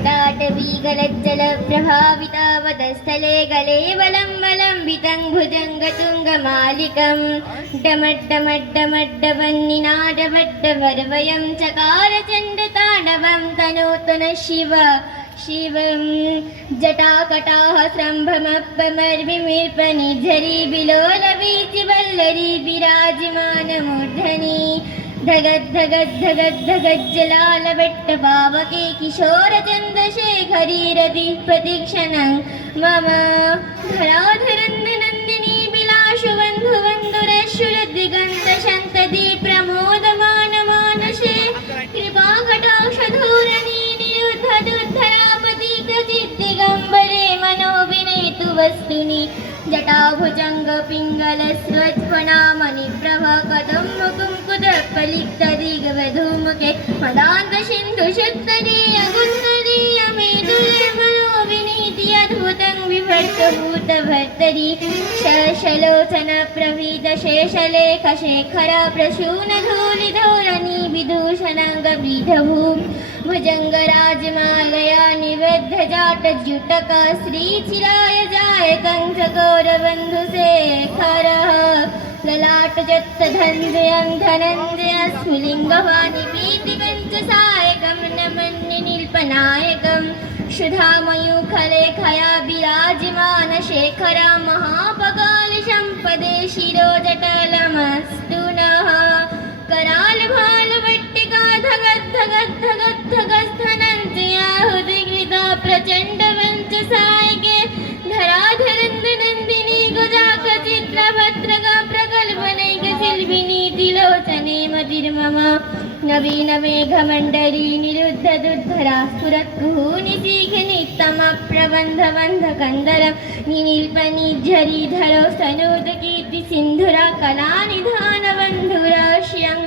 जटाटवीगलज्जलप्रभावितावतस्थले गले वलम्बलम्बितं भुजङ्गतुङ्गमालिकं डमड्डमड्डमड्डवन्निनादवड्डवर्वयं चकार चण्डताण्डवं तनोतु नः शिवं जटाकटाः सम्भ्रमपमर्विमीर्पनिझरी विलोलवीचिवल्लरी विराजमानमूर्धनि धगद्धगद्धगद्धगज्जलालवट्टपावके किशोरचन्द्रशेखरी रतिः प्रतीक्षणं मम धराधरन्दनन्दिनी विलासुबन्धुबन्धुरश्रुदिगन्तशन्तति प्रमोदमानमानसे कृपाकटाक्षधोरणी निरुद्धदुद्धरापतितचिद्दिगम्बरे मनोविनेतु वस्तुनि जटाभुजङ्गपिङ्गलस्वत्फणामणिप्रभ कदम्बकुङ्कुदफलितदिग्वधूमुखे मदान्तसिन्धुशुद्धरीयगुन्दरीयमेदुर्मनोविनीति अद्भुतं विभर्तभूतभर्तरी शशलोचनप्रभीतशेषलेखशेखर प्रसूनधूलिधोरणी विदूषणाङ्गवृधभूम् भुजङ्गराजमालया निबद्धजाटज्युटक श्रीचिराय जाय कंसकौरबन्धुशेखरः ललाटजत्तधन्जयं धनञ्जयस्फुलिङ्गवाणि प्रीतिपञ्चसायकं नमन्यनील्पनायकं सुधामयूखलेखया विराजमानशेखर महापकालसम्पदे शिरोजटलमस्तु नः करालभालवट्टिका धगद्धगद्धगद्धगस्थनञ्जयाहुतिकृता प्रचण्डपञ्चसायके धराधरन्दनन्दिनी गुजाकचित्रभद्रका प्रकल्पनैकशिल्पिनी तिलोचने मतिर्मम नवीनमेघमण्डली निरुद्धदुद्धरा स्फुरत्कुहूनिशीघ्नितमप्रबन्धबन्धकन्दरं निनील्पनिझरीधरौ स्तनोदकीर्तिसिन्धुरा कलानिधानबन्धुरा श्रियं